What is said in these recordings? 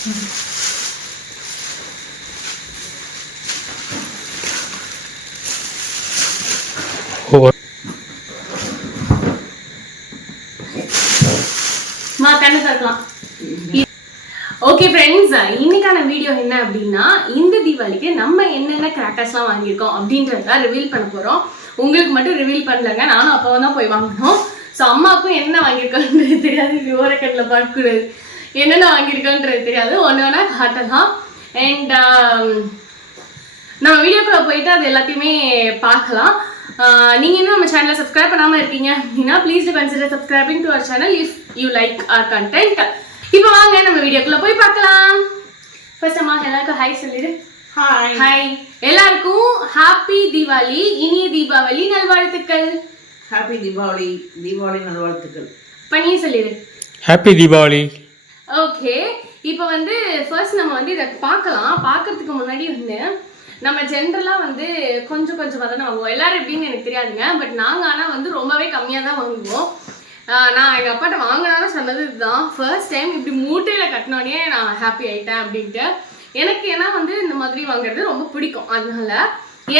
Okay friends, இன்னைக்கான video என்ன அப்படின்னா, இந்த தீபாவளிக்கு நம்ம என்னென்ன கிராக்கர்ஸ்லாம் வாங்கியிருக்கோம் அப்படின்றத ரிவீல் பண்ண போகிறோம். உங்களுக்கு மட்டும் ரிவீல் பண்ணலங்க, நானும் அப்போ தான் போய் வாங்கினோம். ஸோ அம்மாவுக்கும் என்ன வாங்கியிருக்கோன்றது தெரியாது, இப்படி ஓரக்கட்டில் பார்க்கக்கூடாது. என்னென்ன வாங்கியிருக்கோன்றது தெரியாது, ஒன்று வேணா காட்டலாம். அண்ட் நம்ம வீடியோக்குள்ளே போயிட்டு அது எல்லாத்தையுமே பார்க்கலாம். நீங்கள் இன்னும் நம்ம சேனலை சப்ஸ்கிரைப் பண்ணாமல் இருக்கீங்க அப்படின்னா please to consider subscribing to our channel if you like our content. இப்போ வாங்க நம்ம வீடியோக்குள்ள போய் பார்க்கலாம். ஃபர்ஸ்ட் அம்மா எல்லாருக்கும் ஹாய் சொல்லிடு. ஹாய் ஹாய் எல்லாருக்கும் ஹாப்பி தீபாவளி, இனிய தீபாவளி நல்வாழ்த்துக்கள். ஹாப்பி தீபாவளி, தீபாவளி நல்வாழ்த்துக்கள். பண்ணியே சொல்லிடு. ஹாப்பி தீபாவளி. ஓகே, இப்போ வந்து ஃபர்ஸ்ட் நம்ம வந்து இதை பார்க்கலாம். பார்க்கறதுக்கு முன்னாடி வந்து நம்ம ஜென்ரலாக வந்து கொஞ்சம் தான் வாங்குவோம். எல்லாரும் எப்படின்னு எனக்கு தெரியாதுங்க, பட் நாங்கள் ஆனால் வந்து ரொம்பவே கம்மியாக தான் வாங்குவோம். நான் எங்கள் அப்பாட்ட வாங்கினாலும் சொன்னது இதுதான். ஃபர்ஸ்ட் டைம் இப்படி மூட்டையில் கட்டினோடனே நான் ஹாப்பி ஆகிட்டேன் அப்படின்ட்டு. எனக்கு ஏன்னா வந்து இந்த மாதிரி வாங்குறது ரொம்ப பிடிக்கும். அதனால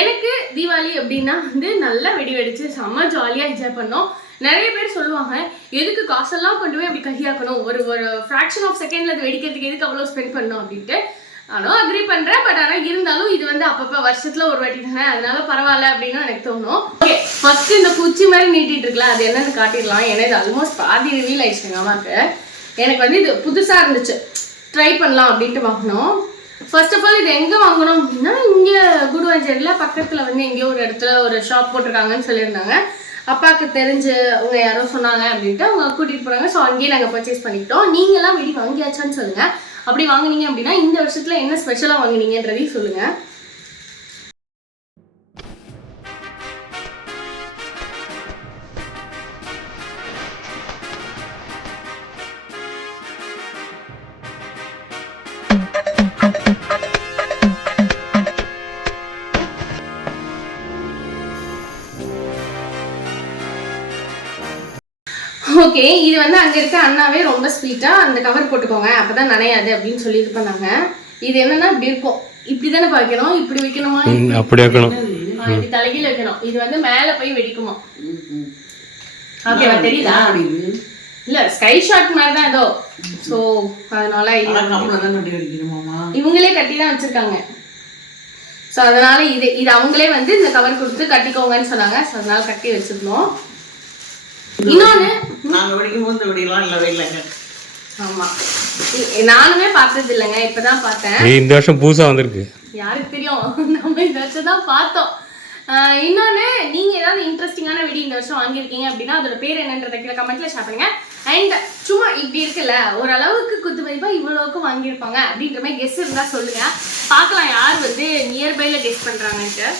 எனக்கு தீபாவளி அப்படின்னா வந்து நல்லா வெடி வெடிச்சு செம்ம ஜாலியாக என்ஜாய் பண்ணோம். நிறைய பேர் சொல்லுவாங்க, எதுக்கு காசெல்லாம் கொண்டு போய் அப்படி கையாக்கணும், ஒரு ஃப்ராக்ஷன் ஆஃப் செகண்டில் அது வெடிக்கிறதுக்கு எதுக்கு அவ்வளோ ஸ்பெண்ட் பண்ணணும் அப்படின்ட்டு. நானும் அக்ரி பண்ணுறேன். பட் ஆனால் இருந்தாலும் இது வந்து அப்பப்போ வருஷத்தில் ஒரு வாட்டி தானே, அதனால பரவாயில்ல அப்படின்னு எனக்கு தோணும். ஓகே, ஃபர்ஸ்ட் இந்த குச்சி மாதிரி நீட்டிட்டு இருக்கலாம், அது என்னன்னு காட்டிடலாம். ஏன்னா இது ஆல்மோஸ்ட் பாதி ரிவீல் ஆயிடுச்சுங்க அம்மாவுக்கு. எனக்கு வந்து இது புதுசாக இருந்துச்சு, ட்ரை பண்ணலாம் அப்படின்ட்டு வாங்கினோம். ஃபர்ஸ்ட் ஆஃப் ஆல் இது எங்கே வாங்கணும் அப்படின்னா, இங்கே குடுவாஞ்சேரியில் பக்கத்தில் வந்து எங்கேயோ ஒரு இடத்துல ஒரு ஷாப் போட்டிருக்காங்கன்னு சொல்லியிருந்தாங்க. அப்பாவுக்கு தெரிஞ்சு அவங்க யாரோ சொன்னாங்க அப்படின்ட்டு அவங்க கூட்டிகிட்டு போனாங்க. ஸோ அங்கேயே நாங்கள் பர்ச்சேஸ் பண்ணிக்கிட்டோம். நீங்களாம் வெடி வாங்கியாச்சான்னு சொல்லுங்கள். அப்படி வாங்கினீங்க அப்படின்னா இந்த வருஷத்துல என்ன ஸ்பெஷலாக வாங்கினீங்கன்றதையும் சொல்லுங்க. ஓகே, இது வந்து அங்கே இருக்க அண்ணாவே ரொம்ப ஸ்வீட்டாக அந்த கவர் போட்டுக்கோங்க அப்போ தான் நனையாது அப்படின்னு சொல்லி இது பண்ணாங்க. இது என்னன்னா இப்படி இருக்கும், இப்படி தானே வைக்கணும், இப்படி வைக்கணுமா, அப்படி வைக்கணும், இப்படி தலைகீழ வைக்கணும். இது வந்து மேலே போய் வெடிக்குமா? ஓகேவா, தெரியுதா? இல்லை, ஸ்கை ஷாட் மாதிரி தான் ஏதோ. ஸோ அதனால இவங்களே கட்டி தான் வச்சுருக்காங்க. ஸோ அதனால இது அவங்களே வந்து இந்த கவர் கொடுத்து கட்டிக்கோங்கன்னு சொன்னாங்க. ஸோ அதனால கட்டி வச்சிருந்தோம். இன்னொன்னு நாங்க வெடிக்கும் போது வெடிலாம் இல்லவே இல்லைங்க. ஆமா, நானுமே பார்த்தது இல்லைங்க, இப்பதான் பார்த்தேன். இந்த வருஷம் புதுசா வந்திருக்கு, யாருக்கு தெரியும், நம்ம இந்த வருஷம் தான் பார்த்தோம். இன்னொன்னு, நீங்க ஏதாவது இன்ட்ரெஸ்டிங்கான வெடி இந்த வருஷம் வாங்கியிருக்கீங்க அப்படின்னா அதோட பேர் என்னன்றத கீழே கமெண்ட்ல ஷேர் பண்ணுங்க. அண்ட் சும்மா இப்படி இருக்குல்ல, ஓரளவுக்கு குத்து மதிப்பா இவ்வளவுக்கு வாங்கியிருப்பாங்க அப்படின்ற மாதிரி கெஸ் இருந்தா சொல்லுங்க, பார்க்கலாம் யார் வந்து நியர்பைல கெஸ் பண்றாங்கன்ட்டு.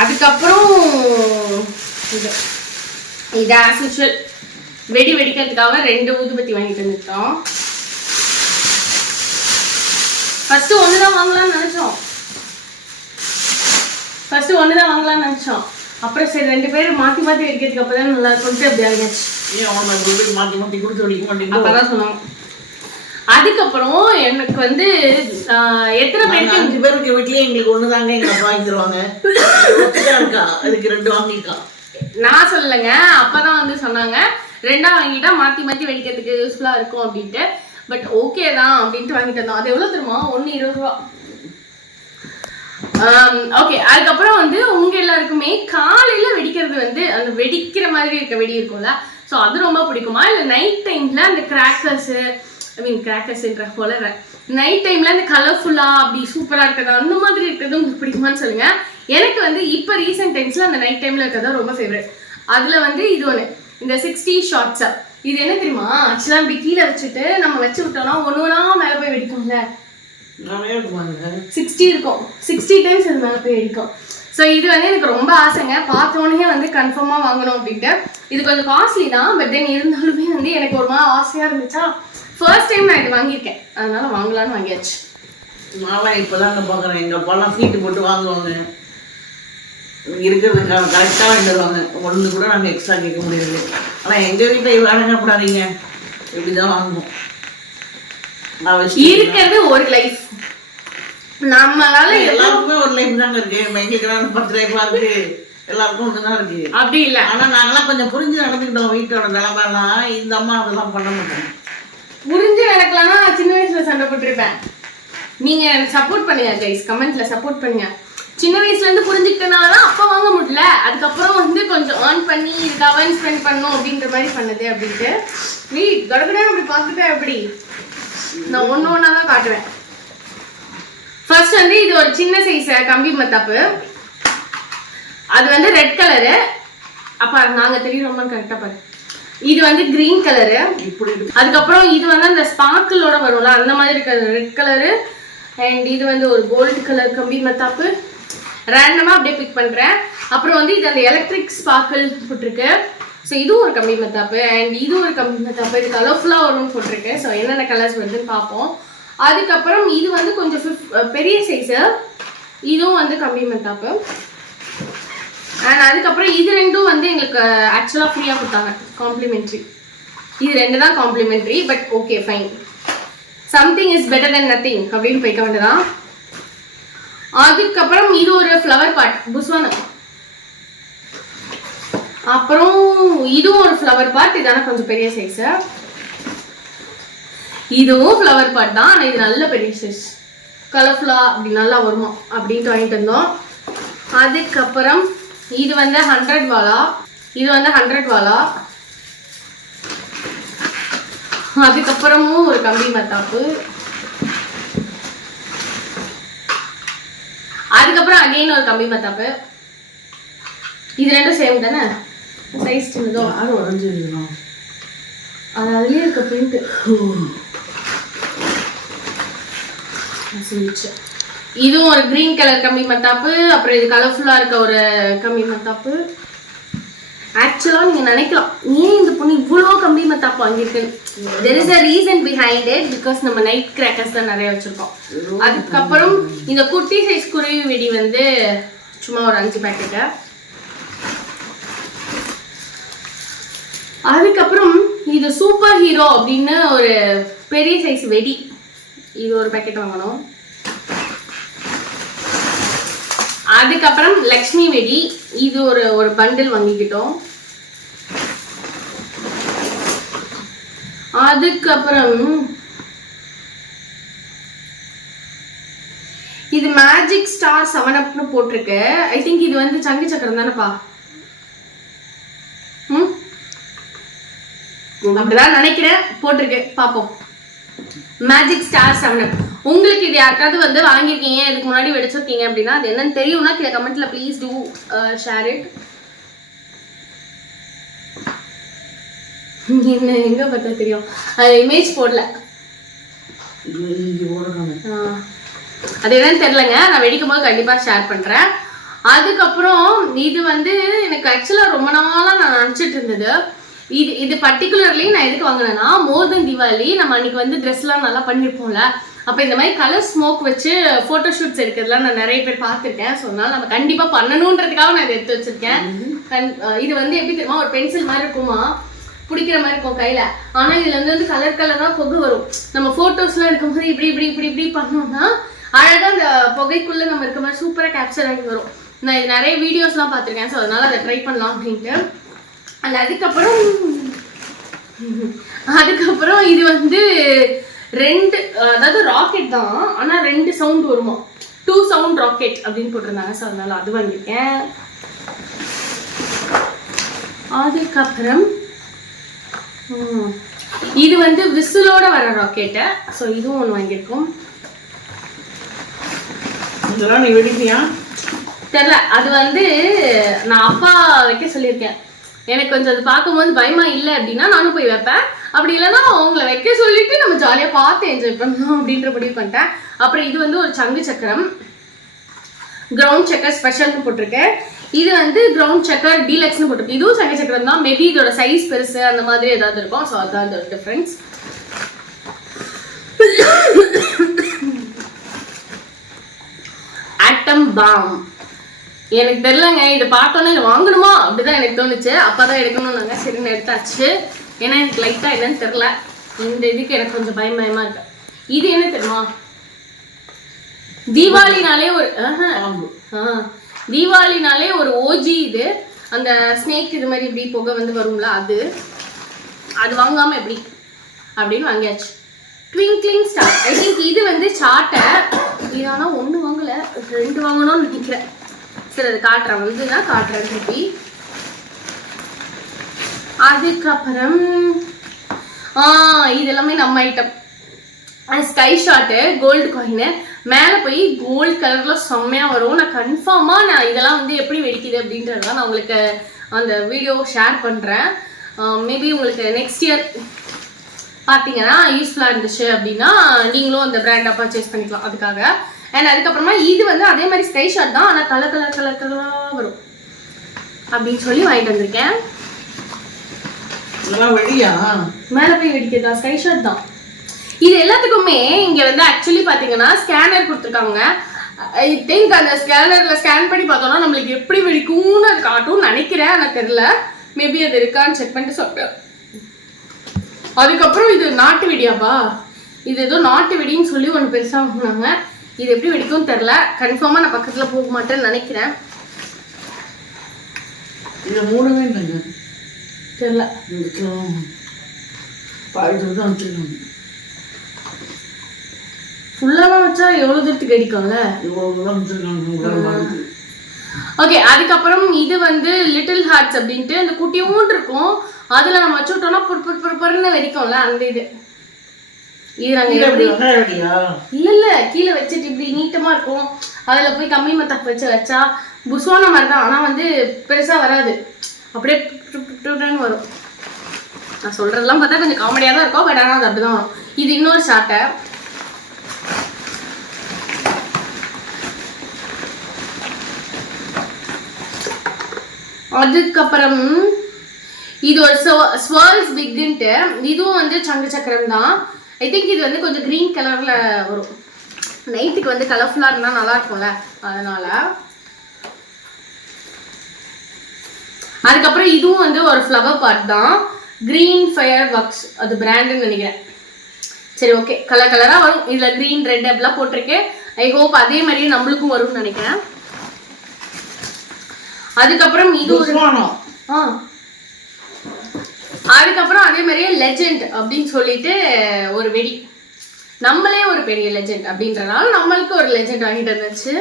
அதுக்கப்புறம் இது ஆஸ் யூஷுவல் வெடி வெடிக்கிறதுக்காக 2 ஊதுபத்தி வாங்கிட்டு வந்துட்டோம். ஃபர்ஸ்ட் ஒன்று தான் வாங்கலாம்னு நினச்சோம். அப்புறம் சரி 2 பேரும் மாற்றி வெடிக்கிறதுக்கு அப்போ தான் நல்லா இருக்கும்ட்டு அப்படி ஆகியாச்சு. மாற்றி கொடுத்து வெடிக்க மாட்டேங்குது, அப்போ தான் சொன்னோம். அதுக்கப்புறம் எனக்கு வந்து எத்தனை பேருக்கு 5 பேருக்கு வீட்லயே எங்களுக்கு ஒண்ணுதாங்க எங்க அப்பா வாங்கிடுவாங்க. அதுக்கு 2 வாங்கிருக்கா. நான் சொல்லலைங்க, அப்பதான் வந்து சொன்னாங்க 2ஆ வாங்கிட்டா மாத்தி வெடிக்கிறதுக்கு யூஸ்ஃபுல்லா இருக்கும் அப்படின்ட்டு. பட் ஓகே தான் அப்படின்ட்டு வாங்கிட்டு வந்தோம். அது எவ்வளவு தெரியுமா? 1 20 ரூபா. ஓகே, அதுக்கப்புறம் வந்து உங்க எல்லாருக்குமே காலையில வெடிக்கிறது வந்து அந்த வெடிக்கிற மாதிரி இருக்க வெடி இருக்கும்ல, ஸோ அது ரொம்ப பிடிக்குமா, இல்லை நைட் டைம்ல அந்த கிராக்கர்ஸ்ன்ற போல நைட் டைம்ல அந்த கலர்ஃபுல்லா அப்படி சூப்பரா இருக்கிறது அந்த மாதிரி இருக்கிறது உங்களுக்கு பிடிக்குமான்னு சொல்லுங்க. எனக்கு வந்து இப்போ ரீசெண்ட் டைம்ஸ்ல அந்த நைட் டைம்ல இருக்கிறது ரொம்ப ஃபேவரட். அதுல வந்து இது ஒன்று, இந்த 60 ஷார்ட்ஸ். இது என்ன தெரியுமா, ஆக்சுவலா இப்படி கீழே வச்சுட்டு நம்ம வச்சு விட்டோம்னா ஒன்னா மேலே போய் வெடிக்கும்ல, 60 இருக்கும், 60 டைம்ஸ் அது மேலே போய் வெடிக்கும். ஸோ இது வந்து எனக்கு ரொம்ப ஆசைங்க, பார்த்தோன்னே வந்து கன்ஃபார்மாக வாங்கணும் அப்படின்ட்டு. இது கொஞ்சம் காஸ்ட்லி தான், பட் தென் இருந்தாலுமே வந்து எனக்கு ஒரு மாதிரி ஆசையாக இருந்துச்சா, ஃபர்ஸ்ட் டைம் நான் இது வாங்கியிருக்கேன், அதனால வாங்கலான்னு வாங்கியாச்சு. நான்லாம் இப்போதாங்க பார்க்குறேன், எங்கள் அப்பாலாம் சீட்டு போட்டு வாங்குவாங்க, இருக்கிறது கரெக்டாக வாங்கிட்டு வருவாங்க. ஒன்று கூட நாங்கள் எக்ஸ்ட்ரா கேட்க முடியாது. ஆனால் எங்கள் வீட்டில் வேணுங்க கூடாதீங்க, இப்படிதான் வாங்கணும். இருக்கிறது ஒரு லைஃப், நம்மளால எல்லாருக்குமே ஒரு லைஃப் தாங்க இருக்கு. எங்களுக்கு 10 லைஃபா இருக்கு, எல்லாருக்கும் ஒண்ணுதான் இருக்கு. அப்படி இல்ல. ஆனா நாங்கெல்லாம் கொஞ்சம் புரிஞ்சு நடந்துக்கிட்டோம். வீட்டோட நிலைமைலாம் இந்த அம்மா அதெல்லாம் பண்ண மாட்டாங்க. புரிஞ்சு நடக்கலன்னா சின்ன வயசுல சண்டை போட்டிருப்பேன். நீங்க சப்போர்ட் பண்ணுங்க கைஸ், கமெண்ட்ல சப்போர்ட் பண்ணுங்க. சின்ன வயசுல இருந்து புரிஞ்சுக்கிட்டனாலதான் அப்ப வாங்க முடியல, அதுக்கப்புறம் வந்து கொஞ்சம் ஏர்ன் பண்ணி இதுக்காக ஸ்பெண்ட் பண்ணும் அப்படின்ற மாதிரி பண்ணது அப்படின்ட்டு. நீ கடற்கடை அப்படி பார்த்துட்டேன். அப்படி நான் ஒண்ணா தான் காட்டுவேன். ஃபர்ஸ்ட் வந்து இது ஒரு சின்ன சைஸ் கம்பி மத்தாப்பு, அது வந்து ரெட் கலரு. அப்ப நாங்க தெரியுறோமா கரெக்டா பாரு. இது வந்து கிரீன் கலரு. அதுக்கப்புறம் இது வந்து அந்த ஸ்பார்க்கிளோட வரும்ல அந்த மாதிரி இருக்கிறது ரெட் கலரு. அண்ட் இது வந்து ஒரு கோல்டு கலர் கம்பி மத்தாப்பு. ரேண்டமா அப்படியே பிக் பண்றேன். அப்புறம் வந்து இது அந்த எலக்ட்ரிக் ஸ்பார்க்கிள் போட்டிருக்கு. ஸோ இதுவும் ஒரு கம்பி மத்தாப்பு. அண்ட் இது ஒரு கம்பி மத்தாப்பு. இது கலர்ஃபுல்லா வரும்னு போட்டிருக்கு. ஸோ என்னென்ன கலர்ஸ் வருதுன்னு பார்ப்போம். அதுக்கப்புறம் இது வந்து கொஞ்சம் பெரிய சைஸு, இதுவும் வந்து கம்பி மத்தாப்பு. அண்ட் அதுக்கப்புறம் இது ரெண்டும் வந்து எங்களுக்கு ஆக்சுவலாக ஃப்ரீயாக கொடுத்தாங்க, காம்ப்ளிமெண்ட்ரி. இது ரெண்டு தான் complimentary, but okay fine, something is better than nothing அப்படின்னு போய்க்க வேண்டியதான். அதுக்கப்புறம் இது ஒரு ஃப்ளவர் பாட் புஸ்வான. அப்புறம் இதுவும் ஒரு ஃப்ளவர் பாட், இதான கொஞ்சம் பெரிய சைஸ். இதுவும் ஃப்ளவர் பாட் தான், ஆனால் இது நல்ல பெரிய சைஸ், கலர்ஃபுல்லா அப்படி நல்லா வருமா அப்படின்ட்டு வாங்கிட்டு இருந்தோம். அதுக்கப்புறம் இது வந்து 100 வாலா, இது வந்து 100 வாலா. அதுக்கப்புறமும் ஒரு கம்பி மத்தாப்பு. அதுக்கப்புறம் அகைன் ஒரு கம்பி மத்தாப்பு. இது ரெண்டும் சேம் தானே, சைஸ் சின்னதோ. யாரும் உடஞ்சிருக்கணும், அது அதுலயே இருக்க பிரிண்ட். இதுவும் ஒரு கிரீன் கலர் கம்பி மத்தாப்பு. அப்புறம் இது கலர்ஃபுல்லா இருக்க ஒரு கம்பி மத்தாப்பு. ஆக்சுவலா நீங்க நினைக்கலாம் ஏன் இந்த பொண்ணு இவ்வளோ கம்பி மத்தாப்பு வாங்கியிருக்குன்னு. there is a reason behind it, because நம்ம நைட் கிராக்கர்ஸ் தான் நிறைய வச்சிருக்கோம். அதுக்கப்புறம் இந்த குட்டி சைஸ் குருவி வெடி வந்து சும்மா ஒரு 5 பேக்கெட்டு. அதுக்கப்புறம் இது சூப்பர் ஹீரோ அப்படின்னு ஒரு பெரிய சைஸ் வெடி, இது ஒரு பேக்கெட் வாங்கணும். அதுக்கப்புறம் லக்ஷ்மி வெடி, இது ஒரு பண்டில் வாங்கிக்கிட்டோம். அதுக்கப்புறம் இது மேஜிக் ஸ்டார் 7up போட்டிருக்கு. ஐ திங்க் இது வந்து சங்கு சக்கரம் தானேப்பா. அப்படிதான் நினைக்கிறேன், போட்டிருக்கு பாப்போம். Magic star 7up. உங்களுக்கு இது யாருக்காவது வந்து வாங்கியிருக்கீங்க, இதுக்கு முன்னாடி வெடிச்சிருக்கீங்க அப்படின்னா அது என்னன்னு தெரியும்னா கீழே கமெண்ட்ல ப்ளீஸ் டூ ஷேர் இட். என்ன எங்க பார்த்தா தெரியும், அது இமேஜ் போடல, அது என்னன்னு தெரியலங்க. நான் வெடிக்கும் போது கண்டிப்பா ஷேர் பண்றேன். அதுக்கப்புறம் இது வந்து எனக்கு ஆக்சுவலா ரொம்ப நாளா நான் நினைச்சிட்டு இருந்தது. இது பர்டிகுலர்லி நான் எதுக்கு வாங்கினேன்னா, மோர் தென் தீபாவளி நம்ம அன்னைக்கு வந்து ட்ரெஸ்லாம் நல்லா பண்ணியிருப்போம்ல, அப்போ இந்த மாதிரி கலர் ஸ்மோக் வச்சு ஃபோட்டோ ஷூட்ஸ் எடுக்கிறதுலாம் நான் நிறைய பேர் பார்த்துருக்கேன். ஸோ அதனால நம்ம கண்டிப்பாக பண்ணணுன்றதுக்காக நான் இதை எடுத்து வச்சிருக்கேன். இது வந்து எப்படி தெரியுமா, ஒரு பென்சில் மாதிரி இருக்குமா, பிடிக்கிற மாதிரி இருக்கும் கையில். ஆனால் இதில் வந்து கலர் கலராக புகை வரும். நம்ம ஃபோட்டோஸ்லாம் எடுக்கும்போது இப்படி இப்படி இப்படி இப்படி பண்ணோம்னா அழகாக அந்த புகைக்குள்ளே நம்ம இருக்க மாதிரி சூப்பராக கேப்சர் ஆகி வரும். நான் இது நிறைய வீடியோஸ்லாம் பார்த்துருக்கேன். ஸோ அதனால அதை ட்ரை பண்ணலாம் அப்படின்ட்டு. அதுக்கப்புறம் இது வந்து 2, அதாவது ராக்கெட் தான், ஆனால் 2 சவுண்ட் வருமா, 2 சவுண்ட் ராக்கெட் அப்படின்னு போட்டிருந்தாங்க. ஸோ அதனால அது வாங்கியிருக்கேன். அதுக்கப்புறம் இது வந்து விசிலோட வர ராக்கெட்டு. ஸோ இதுவும் ஒன்று வாங்கியிருக்கோம். இதெல்லாம் நீ வெடிப்பியா தெரியல, அது வந்து நான் அப்பா வைக்க சொல்லியிருக்கேன். எனக்கு கொஞ்சம் அது பார்க்கும்போது பயமா இல்லை அப்படின்னா நானும் போய் வைப்பேன். அப்படி இல்லைன்னா அவங்கள வைக்க சொல்லிட்டு நம்ம ஜாலியாக பார்த்து என்ஜாய் பண்ணணும் அப்படின்ற முடிவு பண்ணிட்டேன். அப்புறம் இது வந்து ஒரு சங்கு சக்கரம், கிரவுண்ட் சக்கர் ஸ்பெஷல்னு போட்டிருக்கேன். இது வந்து கிரவுண்ட் சக்கர் டீலக்ஸ்னு போட்டிருக்கு. இதுவும் சங்கு சக்கரம் தான், மேபி இதோட சைஸ் பெருசு அந்த மாதிரி ஏதாவது இருக்கும். ஸோ அதுதான் இதோட டிஃப்ரென்ஸ். ஆட்டம் பாம் எனக்கு தெரியலங்க, இதை பார்த்தோன்னே இது வாங்கணுமா அப்படிதான் எனக்கு தோணுச்சு. அப்பதான் எடுக்கணும்னாங்க, சரின்னு எடுத்தாச்சு. ஏன்னா எனக்கு லைட்டா என்னன்னு தெரியல. இந்த இதுக்கு எனக்கு கொஞ்சம் பயமா இருக்கு. இது என்ன தெரியுமா, தீபாவளினாலே ஒரு தீபாவளினாலே ஒரு ஓஜி இது. அந்த ஸ்னேக் இது மாதிரி இப்படி புகை வந்து வரும்ல, அது வாங்காம எப்படி அப்படின்னு வாங்கியாச்சு. Twinkling star. ஐ திங்க் இது வந்து சாட்டை. இது ஆனால் 1 வாங்கல, 2 வாங்கணும்னு நினைக்கிறேன். சரி அது காட்டுறேன், வந்துதான் காட்டுறேன் திருப்பி. அதுக்கப்புறம் இது எல்லாமே நம்ம item. Sky shot, gold coin, மேலே போய் கோல்டு கலரில் செம்மையாக வரும். நான் கன்ஃபார்மாக இதெல்லாம் வந்து எப்படி வெடிக்குது அப்படின்றதான் நான் உங்களுக்கு அந்த வீடியோ ஷேர் பண்ணுறேன். மேபி உங்களுக்கு நெக்ஸ்ட் இயர் பார்த்தீங்கன்னா யூஸ்ஃபுல்லாக இருந்துச்சு அப்படின்னா நீங்களும் அந்த பிராண்டாக பர்ச்சேஸ் பண்ணிக்கலாம் அதுக்காக. அண்ட் அதுக்கப்புறமா இது வந்து அதே மாதிரி ஸ்கை ஷாட் தான், ஆனால் கலராக வரும் அப்படின்னு சொல்லி வாங்கிட்டு வந்திருக்கேன். மேலே போய் வெடிக்கிறதா, ஸ்கை ஷாட் தான். இது எல்லாத்துக்குமே இங்க வந்து ஆக்சுவலி பாத்தீங்கன்னா ஸ்கேனர் கொடுத்துருக்காங்க. ஐ திங்க் அந்த ஸ்கேனர்ல ஸ்கேன் பண்ணி பார்த்தோம்னா நம்மளுக்கு எப்படி வெடிக்கும்னு அது காட்டும்னு நினைக்கிறேன். எனக்கு தெரியல, மேபி அது இருக்கான்னு செக் பண்ணிட்டு சொல்றேன். அதுக்கப்புறம் இது நாட்டு வெடியாப்பா, இது ஏதோ நாட்டு வெடின்னு சொல்லி ஒன்று பெருசா வாங்கினாங்க. இது எப்படி வெடிக்கும்னு தெரியல, கன்ஃபார்மா நான் பக்கத்துல போக மாட்டேன்னு நினைக்கிறேன். இது மூணுமே தெரியல, ஃபுல்லாலாம் வச்சா எவ்வளவு தூரத்துக்கு அடிக்கும்ல. ஓகே, அதுக்கப்புறம் இது வந்து லிட்டில் ஹார்ட்ஸ் அப்படின்ட்டு அந்த குட்டியூண்டு இருக்கும். அதுல நம்ம வச்சு விட்டோம்னா பொறுன்னு வெடிக்கும்ல அந்த இது. இது நாங்க எப்படி இல்ல கீழே வச்சுட்டு இப்படி நீட்டமா இருக்கும். அதுல போய் கம்மி மத்தாப்பு வச்சா புஸ்வான மாதிரி தான், ஆனா வந்து பெருசா வராது, அப்படியே வரும். நான் சொல்றதெல்லாம் பார்த்தா கொஞ்சம் காமெடியா தான் இருக்கும், பட் ஆனால் அது அப்படிதான் வரும். இது இன்னொரு சாட்டை. அதுக்கப்புறம் இது ஒரு ஸ்வர்ல்ஸ் பிக்ன்ட்டு, இதுவும் வந்து சங்கு சக்கரம் தான். ஐ திங்க் இது வந்து கொஞ்சம் கிரீன் கலர்ல வரும். நைட்டுக்கு வந்து கலர்ஃபுல்லா இருந்தா நல்லா இருக்கும்ல, அதனால. அதுக்கப்புறம் இதுவும் வந்து ஒரு ஃப்ளவர் பார்ட் தான், கிரீன் ஃபயர் ஒர்க்ஸ், அது பிராண்டுன்னு நினைக்கிறேன். சரி ஓகே, கலரா வரும். இதுல கிரீன் ரெட் அப்படிலாம் போட்டிருக்கேன். ஐ ஹோப் அதே மாதிரியே நம்மளுக்கும் வரும்னு நினைக்கிறேன். அதுக்கப்புறம் இது ஒரு அதுக்கப்புறம் அதே மாதிரியே லெஜெண்ட் அப்படின்னு சொல்லிட்டு ஒரு வெடி. நம்மளே ஒரு பெரிய லெஜெண்ட் அப்படின்றனால நம்மளுக்கு ஒரு லெஜெண்ட் வாங்கிட்டு வந்துச்சு.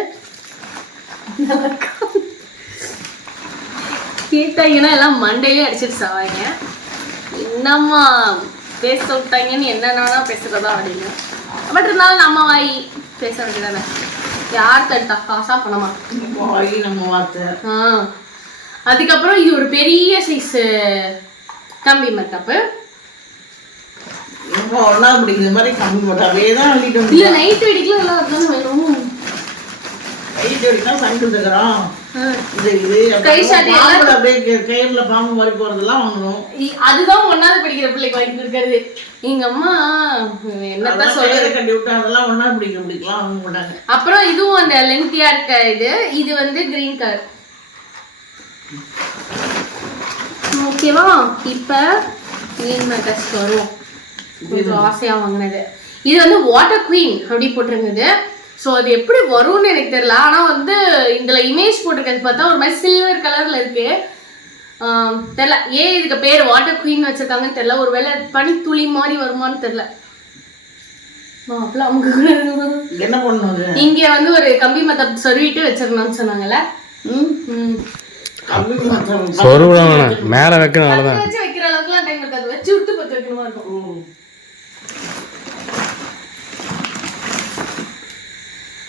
கேட்டாங்கன்னா எல்லாம் மண்டையிலே அடிச்சுட்டு சாவாங்க. என்னம்மா பேச விட்டாங்கன்னு என்னன்னா பேசுறதா அப்படின்னு. பட் இருந்தாலும் நம்ம வாய் பேச வேண்டியதானே, யார் தடுத்தா, காசா பணமா நம்ம வார்த்தை. அதுக்கப்புறம் இது ஒரு பெரிய சைஸ் கம்பி மத்தாப்பு. இல்ல நைட் வெடிக்கலாம் நல்லா இருந்தாலும் வேணும். அதுதான் 1வது படிக்கிற பிள்ளைக்கு வாங்கி இருக்காது. எங்க அம்மா என்னதான் சொல்றது. அப்புறம் இதுவும் அந்த லென்த்தியா இருக்க இது வந்து கிரீன் கலர். ஓகேவா, இப்ப வரும். கொஞ்சம் ஆசையா வாங்கினது இது வந்து வாட்டர் குவீன் அப்படி போட்டிருந்தது. ஸோ அது எப்படி வரும்னு எனக்கு தெரியல. ஆனால் வந்து இதில் இமேஜ் போட்டிருக்கிறது பார்த்தா ஒரு மாதிரி சில்வர் கலரில் இருக்கு. தெரில ஏன் இதுக்கு பேர் வாட்டர் குவீன் வச்சிருக்காங்கன்னு தெரியல. ஒரு வேளை பனித்துளி மாதிரி வருமானு தெரியல. என்ன பண்ணுவாங்க இங்க வந்து ஒரு கம்பி மத்த சொருவிட்டு வச்சிடணும்னு சொன்னாங்கல்ல. மேல வைக்கணும், வச்சு வைக்கிற அளவுக்குலாம் டைம் இருக்காது. வச்சு விட்டு பத்து வைக்கணுமா இருக்கும்.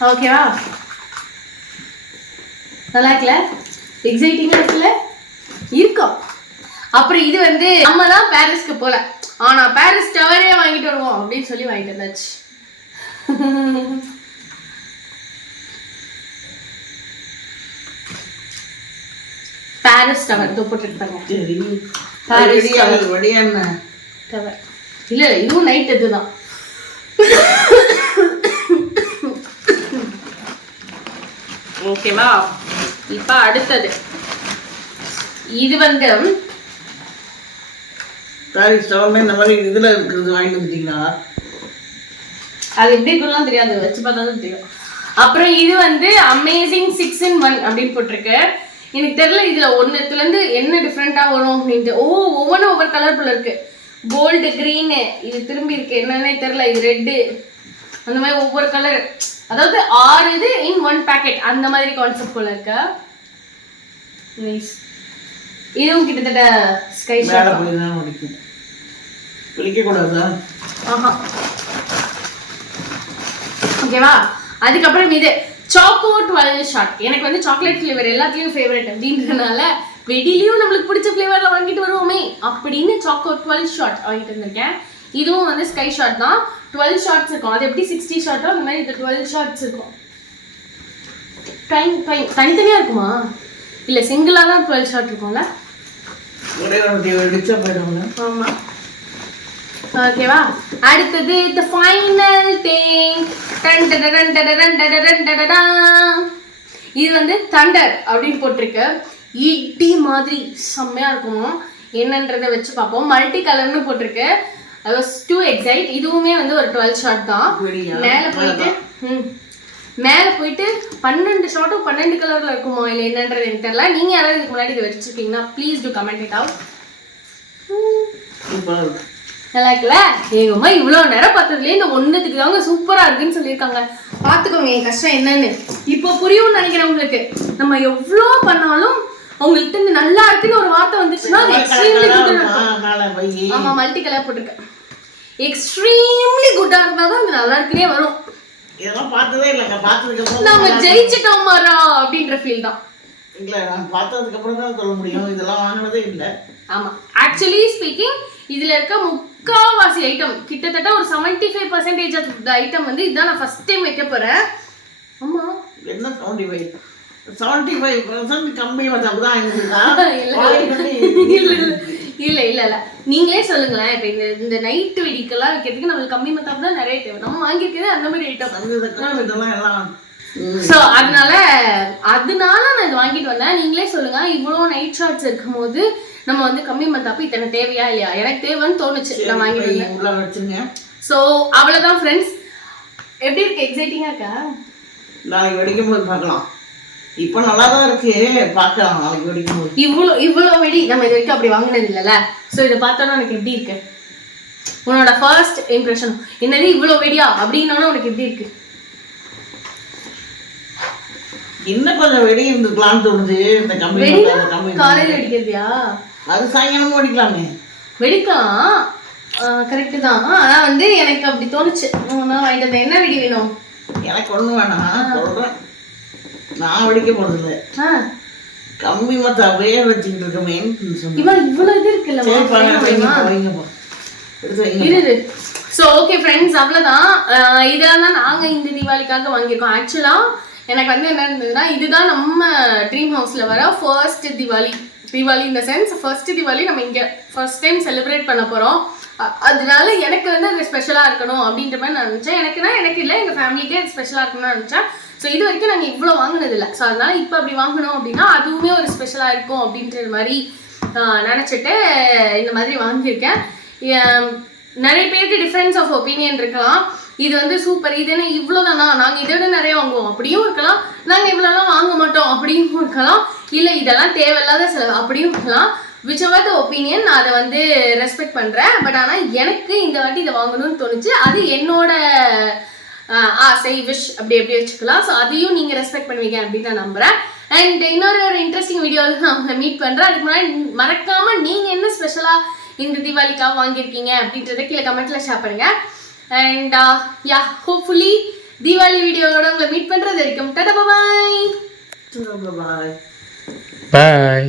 ஓகேவா, நல்லா இருக்குல்ல, எக்ஸைட்டிங்கா இருக்குல்ல இருக்கும். அப்புறம் இது வந்து நம்ம தான் பாரிஸ்க்கு போல, ஆனா பாரிஸ் டவரே வாங்கிட்டு வருவோம் அப்படின்னு சொல்லி வாங்கிட்டு வந்தாச்சு. பாரிஸ் டவர் போட்டுருப்பாங்க. பாரிஸ் டவர் இல்ல, இதுவும் நைட் இதுதான். ஓகேவா, இப்ப அடுத்தது இது வந்து சாரி ஸ்டோன் இந்த மாதிரி இதில் இருக்கிறது வாங்கிட்டு வந்துட்டீங்களா? அது எப்படி இருக்கும்லாம் தெரியாது, வச்சு பார்த்தா தான் தெரியும். அப்புறம் இது வந்து அமேசிங் 6 in 1 அப்படின்னு போட்டிருக்கு. எனக்கு தெரியல இதுல ஒன்னுத்துல என்ன டிஃப்ரெண்டா வரும் அப்படின்ட்டு. ஒவ்வொன்றும் ஒவ்வொரு கலர் போல இருக்கு. கோல்டு கிரீனு, இது திரும்பி இருக்கு என்னன்னே தெரியல, இது ரெட்டு, அந்த மாதிரி ஒவ்வொரு கலர், அதாவது 6 இது இன் 1 பேக்கெட் அந்த மாதிரி கான்செப்ட் போல இருக்கு. நைஸ். இதுவும் கிட்டத்தட்ட ஸ்கை மேலே போய் தான் முடிக்கும், பிடிக்கக்கூடாதா? ஆஹா, ஓகேவா. அதுக்கப்புறம் இது சாக்கோ 12 ஷாட். எனக்கு வந்து சாக்லேட் ஃப்ளேவர் எல்லாத்துலயும் ஃபேவரட் அப்படின்றதுனால வெடிலையும் நம்மளுக்கு பிடிச்ச ஃப்ளேவர்ல வாங்கிட்டு வருவோமே அப்படின்னு சாக்கோ 12 ஷாட் வாங்கிட்டு வந்திருக்கேன். இதுவும் வந்து ஸ்கை ஷாட் தான். 12 ஷாட்ஸ் இருக்கும். அது எப்படி 60 ஷாட்டோ அந்த மாதிரி இது 12 ஷாட்ஸ் இருக்கும். தனித்தனியா இருக்குமா? இல்ல சிங்கிளா தான் 12 ஷாட் இருக்கும்ல. ஒரே ஒரு டிச்சா போயிடுவாங்க. ஆமா, ஓகேவா. அடுத்தது the final thing. இது வந்து தண்டர் அப்படின்னு போட்டிருக்கு. இடி மாதிரி செம்மையா இருக்குமா என்னன்றதை வச்சு பார்ப்போம். மல்டி கலர்னு போட்டிருக்கு. I was too excited. இதுவுமே வந்து ஒரு 12 ஷாட் தான். மேலே போயிட்டு 12 ஷாட்டும் 12 கலர்ல இருக்குமா இல்லை என்னன்றது எனக்கு தெரியல. நீங்க யாராவது இதுக்கு முன்னாடி இதை வச்சிருக்கீங்கன்னா please do comment it out. நல்லா இருக்குல்ல? ஏகமா இவ்வளோ நேரம் பார்த்ததுலேயே இந்த ஒன்றுத்துக்கு தாங்க சூப்பராக இருக்குன்னு சொல்லியிருக்காங்க. பார்த்துக்கோங்க என் கஷ்டம் என்னன்னு இப்போ புரியும்னு நினைக்கிறேன் உங்களுக்கு. நம்ம எவ்வளோ பண்ணாலும் அவங்கள்ட்ட இந்த நல்லா இருக்குன்னு ஒரு வார்த்தை வந்துச்சுன்னா அது எக்ஸ்ட்ரீம்லி குட். ஆமா, மல்டி கலர் போட்டிருக்கேன். எக்ஸ்ட்ரீம்லி குட்டா இருந்தால் தான் அது நல்லா இருக்குன்னே வரும். இதெல்லாம் பார்த்ததே இல்லைங்க. பார்த்ததுக்கு நம்ம ஜெயிச்சிட்டோம் மாறா அப்படின்ற ஃபீல் தான். இல்லை, நான் பார்த்ததுக்கு அப்புறம் தான் சொல்ல முடியும். இதெல்லாம் வாங்கினதே இல்லை. ஆமா, ஆக்சுவலி ஸ்பீக்கிங் இதுல இருக்க முக்காவாசி ஐட்டம் கிட்டத்தட்ட ஒரு 75% ஆஃப் தி ஐட்டம் வந்து இதான் நான் ஃபர்ஸ்ட் டைம் வைக்க போறேன். ஆமா, என்ன 75% கம்மி தான் இல்ல இல்ல இல்ல நீங்களே சொல்லுங்களேன். இப்ப இந்த நைட் வெடிக்கெல்லாம் வைக்கிறதுக்கு நம்மளுக்கு கம்மி மத்தாப்பு தான் நிறைய தேவை. நம்ம வாங்கியிருக்கிறது அந்த மாதிரி ஐட்டம். இதெல்லாம் எல்லாம் ஸோ அதனால நான் இது வாங்கிட்டு வந்தேன். நீங்களே சொல்லுங்க, இவ்வளோ நைட் ஷாட்ஸ் இருக்கும் போது நம்ம வந்து கம்மி மத்தாப்பு இத்தனை தேவையா இல்லையா? எனக்கு தேவைன்னு தோணுச்சு, நான் வாங்கிட்டு வந்தேன். ஸோ அவ்வளோதான் ஃப்ரெண்ட்ஸ். எப்படி இருக்கு? எக்ஸைட்டிங்கா இருக்கா? நாளைக்கு வெடிக்கும் போது பார்க்கலாம். இப்போ நல்லா தான் இருக்கு, பார்க்கலாம் நாளைக்கு வெடிக்கும் போது. இவ்வளோ வெடி நம்ம இது வரைக்கும் அப்படி வாங்கினது இல்லைல்ல. ஸோ இதை பார்த்தோன்னா எனக்கு எப்படி இருக்கு? உன்னோட ஃபர்ஸ்ட் இம்ப்ரெஷன் என்னது? இவ்வளோ வெடியா அப்படின்னா உனக்கு எப்படி இருக்கு? இன்னும் கொஞ்சம் வெடி இருந்துக்கலாம்னு தோணுது. இந்த கம்பி காலையில் வெடிக்கிறதுயா? அது சாயங்காலமும் வெடிக்கலாமே. வெடிக்கலாம், கரெக்டு தான். ஆனால் வந்து எனக்கு அப்படி தோணுச்சு. நான் வாங்கிட்டு வந்தேன். என்ன வெடி வேணும்? எனக்கு ஒன்றும் வேணாம் சொல்கிறேன். நான் வெடிக்க போகிறது இல்லை. கம்பி மத்தாவே வச்சுக்கிட்டு இருக்கமேன்னு சொன்னேன். இவ்வளோ இது இருக்குல்ல. ஸோ ஓகே ஃப்ரெண்ட்ஸ், அவ்வளோதான். இதெல்லாம் தான் நாங்கள் இந்த தீபாவளிக்காக வாங்கியிருக்கோம். ஆக்சுவலாக எனக்கு வந்து என்ன இருந்ததுன்னா, இதுதான் நம்ம ட்ரீம் ஹவுஸில் வர ஃபர்ஸ்ட் தீபாவளி இந்த சென்ஸ் ஃபர்ஸ்ட் தீபாவளி நம்ம இங்கே ஃபர்ஸ்ட் டைம் செலிப்ரேட் பண்ண போகிறோம். அதனால எனக்கு வந்து அது ஸ்பெஷலாக இருக்கணும் அப்படின்ற மாதிரி நான் நினச்சேன். எனக்கு இல்லை, எங்கள் ஃபேமிலிக்கே அது ஸ்பெஷலாக இருக்கணும்னு நினச்சேன். ஸோ இது வரைக்கும் நாங்கள் இவ்வளோ வாங்கினதில்லை. ஸோ அதனால இப்போ அப்படி வாங்கினோம் அப்படின்னா அதுவுமே ஒரு ஸ்பெஷலாக இருக்கும் அப்படின்ற மாதிரி நினச்சிட்டு இந்த மாதிரி வாங்கியிருக்கேன். நிறைய பேருக்கு டிஃப்ரென்ஸ் ஆஃப் ஒப்பீனியன் இருக்கலாம். இது வந்து சூப்பர், இது என்ன இவ்வளோதானா, நாங்கள் இதை விட நிறைய வாங்குவோம் அப்படியும் இருக்கலாம். நாங்கள் இவ்வளோலாம் வாங்க மாட்டோம் அப்படியும் இருக்கலாம். இல்லை இதெல்லாம் தேவையில்லாத செலவு அப்படியும் இருக்கலாம். whichever the opinion நான் அதை வந்து ரெஸ்பெக்ட் பண்ணுறேன். பட் ஆனால் எனக்கு இந்த வாட்டி இதை வாங்கணும்னு தோணுச்சு. அது என்னோட ஆசை, விஷ் அப்படி எப்படி வச்சுக்கலாம். ஸோ அதையும் நீங்கள் ரெஸ்பெக்ட் பண்ணுவீங்க அப்படின்னு நான் நம்புகிறேன். அண்ட் இன்னொரு இன்ட்ரெஸ்டிங் வீடியோவில் நான் உங்களை மீட் பண்ணுறேன். அதுக்கு முன்னாடி மறக்காமல் நீங்கள் என்ன ஸ்பெஷலாக இந்த தீபாவளிக்காக வாங்கியிருக்கீங்க அப்படின்றத கீழே கமெண்ட்டில் ஷேர் பண்ணுங்கள். அண்ட் யா, ஹோப்ஃபுல்லி தீபாவளி வீடியோவோட உங்களை மீட் பண்ணுறது வரைக்கும் டாடா பாய். பாய்.